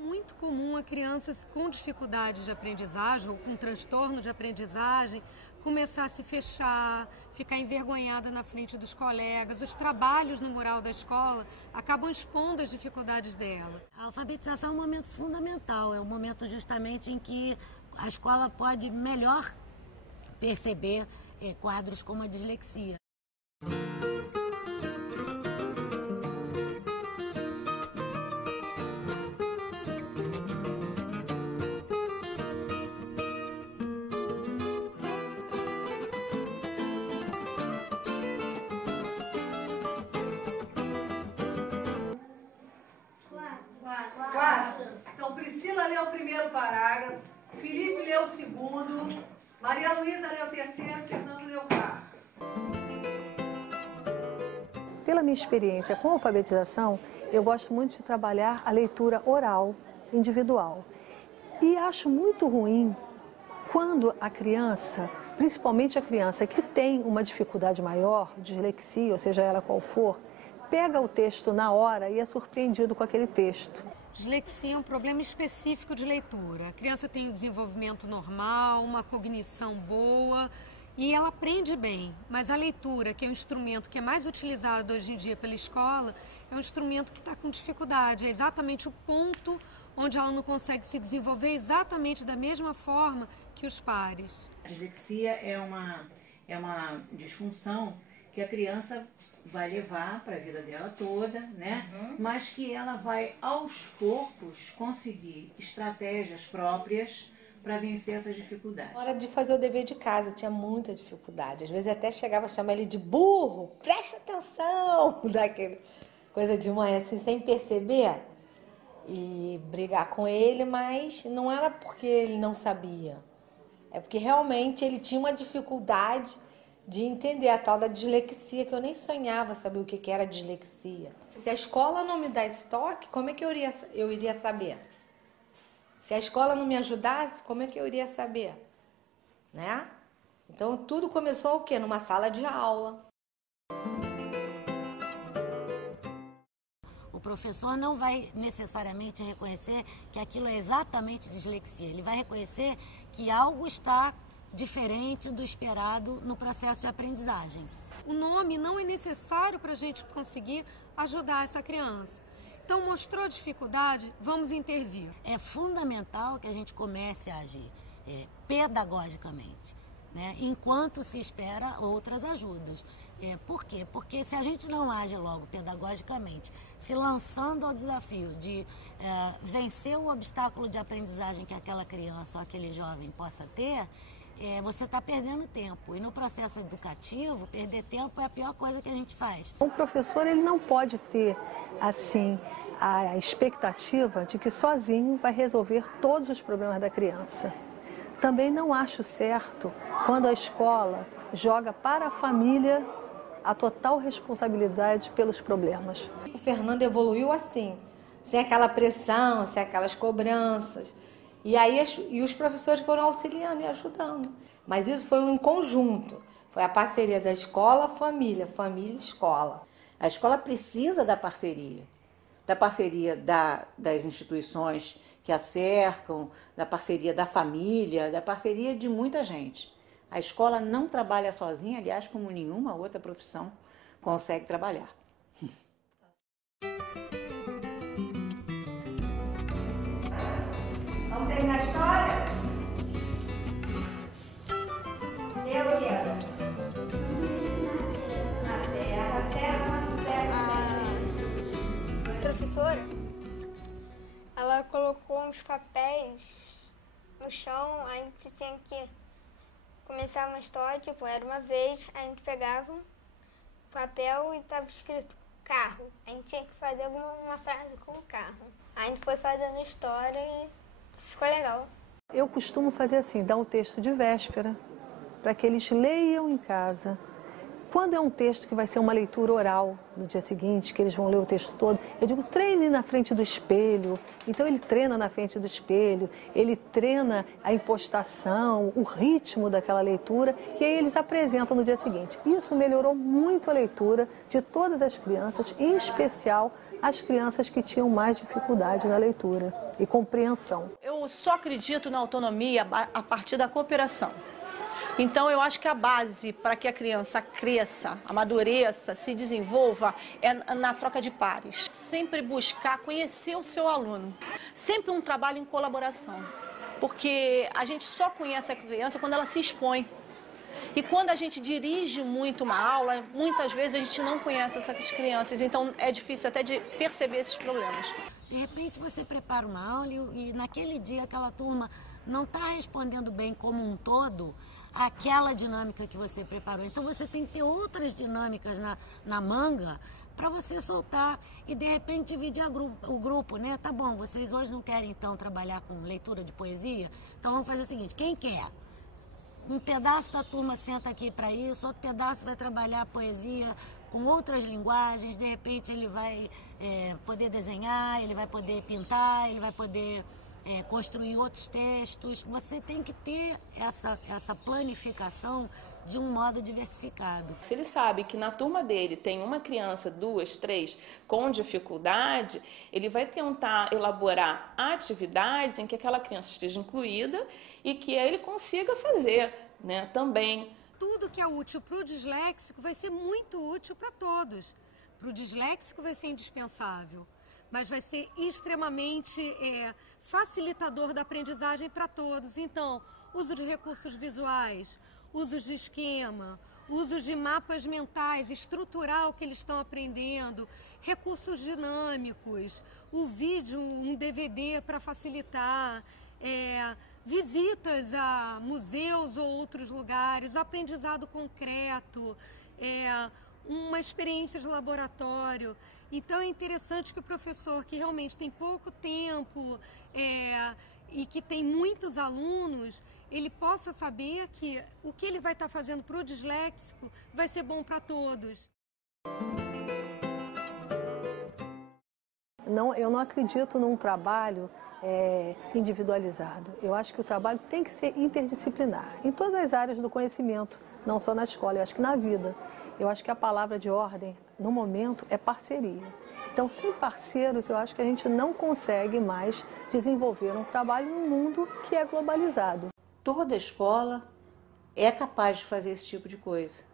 Muito comum a criança com dificuldade de aprendizagem ou com transtorno de aprendizagem começar a se fechar, ficar envergonhada na frente dos colegas. Os trabalhos no mural da escola acabam expondo as dificuldades dela. A alfabetização é um momento fundamental, é um momento justamente em que a escola pode melhor perceber quadros como a dislexia. Quatro. Então, Priscila leu o primeiro parágrafo, Felipe leu o segundo, Maria Luísa leu o terceiro, Fernando leu o quarto. Pela minha experiência com alfabetização, eu gosto muito de trabalhar a leitura oral, individual. E acho muito ruim quando a criança, principalmente a criança que tem uma dificuldade maior, dislexia, ou seja ela qual for, pega o texto na hora e é surpreendido com aquele texto. Dislexia é um problema específico de leitura. A criança tem um desenvolvimento normal, uma cognição boa e ela aprende bem. Mas a leitura, que é um instrumento que é mais utilizado hoje em dia pela escola, é um instrumento que está com dificuldade. É exatamente o ponto onde ela não consegue se desenvolver exatamente da mesma forma que os pares. A dislexia é uma disfunção que a criança vai levar para a vida dela toda, né? Mas que ela vai aos poucos conseguir estratégias próprias para vencer essas dificuldades. Na hora de fazer o dever de casa, tinha muita dificuldade. Às vezes até chegava a chamar ele de burro, presta atenção, daquele coisa de mãe assim, sem perceber, e brigar com ele, mas não era porque ele não sabia, é porque realmente ele tinha uma dificuldade de entender a tal da dislexia, que eu nem sonhava saber o que era dislexia. Se a escola não me dá esse toque, como é que eu iria saber? Se a escola não me ajudasse, como é que eu iria saber? Né? Então tudo começou o quê? Numa sala de aula. O professor não vai necessariamente reconhecer que aquilo é exatamente dislexia. Ele vai reconhecer que algo está diferente do esperado no processo de aprendizagem. O nome não é necessário para a gente conseguir ajudar essa criança. Então, mostrou dificuldade, vamos intervir. É fundamental que a gente comece a agir pedagogicamente, né? Enquanto se espera outras ajudas. Por quê? Porque se a gente não age logo pedagogicamente, se lançando ao desafio de vencer o obstáculo de aprendizagem que aquela criança ou aquele jovem possa ter, você está perdendo tempo. E no processo educativo, perder tempo é a pior coisa que a gente faz. O professor ele não pode ter, assim, a expectativa de que sozinho vai resolver todos os problemas da criança. Também não acho certo quando a escola joga para a família a total responsabilidade pelos problemas. O Fernando evoluiu assim, sem aquela pressão, sem aquelas cobranças. E aí os professores foram auxiliando e ajudando. Mas isso foi um conjunto. Foi a parceria da escola, família, família, escola. A escola precisa da parceria das instituições que a cercam, da parceria da família, da parceria de muita gente. A escola não trabalha sozinha, aliás, como nenhuma outra profissão consegue trabalhar. Vamos terminar a história? Eu quero. Na terra, quantos séculos? Professora, ela colocou uns papéis no chão, a gente tinha que começar uma história, tipo, era uma vez, a gente pegava um papel e estava escrito carro. A gente tinha que fazer uma frase com o carro. A gente foi fazendo história e ficou legal. Eu costumo fazer assim, dar um texto de véspera, para que eles leiam em casa. Quando é um texto que vai ser uma leitura oral no dia seguinte, que eles vão ler o texto todo, eu digo, treine na frente do espelho. Então ele treina na frente do espelho, ele treina a impostação, o ritmo daquela leitura, e aí eles apresentam no dia seguinte. Isso melhorou muito a leitura de todas as crianças, em especial as crianças que tinham mais dificuldade na leitura e compreensão. Eu só acredito na autonomia a partir da cooperação. Então, eu acho que a base para que a criança cresça, amadureça, se desenvolva, é na troca de pares. Sempre buscar conhecer o seu aluno. Sempre um trabalho em colaboração. Porque a gente só conhece a criança quando ela se expõe. E quando a gente dirige muito uma aula, muitas vezes a gente não conhece essas crianças. Então, é difícil até de perceber esses problemas. De repente, você prepara uma aula e naquele dia aquela turma não está respondendo bem como um todo aquela dinâmica que você preparou. Então você tem que ter outras dinâmicas na manga para você soltar e de repente dividir o grupo, né? Tá bom, vocês hoje não querem então trabalhar com leitura de poesia? Então vamos fazer o seguinte, quem quer? Um pedaço da turma senta aqui para isso, outro pedaço vai trabalhar poesia com outras linguagens, de repente ele vai poder desenhar, ele vai poder pintar, ele vai poder construir outros textos. Você tem que ter essa planificação de um modo diversificado. Se ele sabe que na turma dele tem uma criança, 2, 3 com dificuldade, ele vai tentar elaborar atividades em que aquela criança esteja incluída e que ele consiga fazer, né, também. Tudo que é útil para o disléxico vai ser muito útil para todos. Para o disléxico vai ser indispensável, mas vai ser extremamente facilitador da aprendizagem para todos. Então, uso de recursos visuais, uso de esquema, uso de mapas mentais, estruturar o que eles estão aprendendo, recursos dinâmicos, o vídeo, um DVD para facilitar, visitas a museus ou outros lugares, aprendizado concreto, uma experiência de laboratório. Então é interessante que o professor que realmente tem pouco tempo e que tem muitos alunos, ele possa saber que o que ele vai estar fazendo para o disléxico vai ser bom para todos. Eu não acredito num trabalho individualizado. Eu acho que o trabalho tem que ser interdisciplinar, em todas as áreas do conhecimento, não só na escola, eu acho que na vida. Eu acho que a palavra de ordem, no momento, é parceria. Então, sem parceiros, eu acho que a gente não consegue mais desenvolver um trabalho num mundo que é globalizado. Toda escola é capaz de fazer esse tipo de coisa.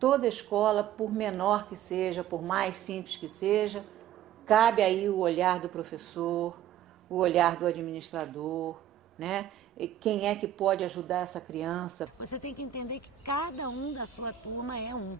Toda escola, por menor que seja, por mais simples que seja, cabe aí o olhar do professor, o olhar do administrador, né? E quem é que pode ajudar essa criança? Você tem que entender que cada um da sua turma é um.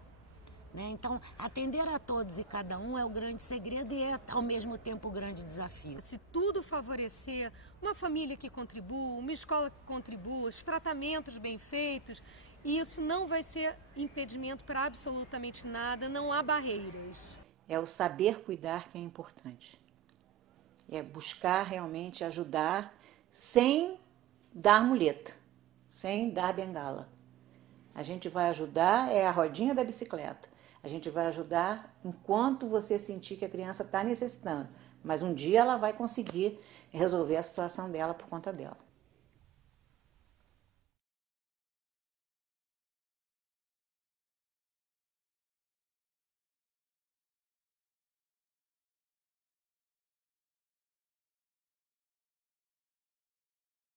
Né? Então, atender a todos e cada um é o grande segredo e é, ao mesmo tempo, o grande desafio. Se tudo favorecer uma família que contribua, uma escola que contribua, os tratamentos bem feitos, isso não vai ser impedimento para absolutamente nada, não há barreiras. É o saber cuidar que é importante. É buscar realmente ajudar sem dar muleta, sem dar bengala. A gente vai ajudar, é a rodinha da bicicleta. A gente vai ajudar enquanto você sentir que a criança está necessitando. Mas um dia ela vai conseguir resolver a situação dela por conta dela.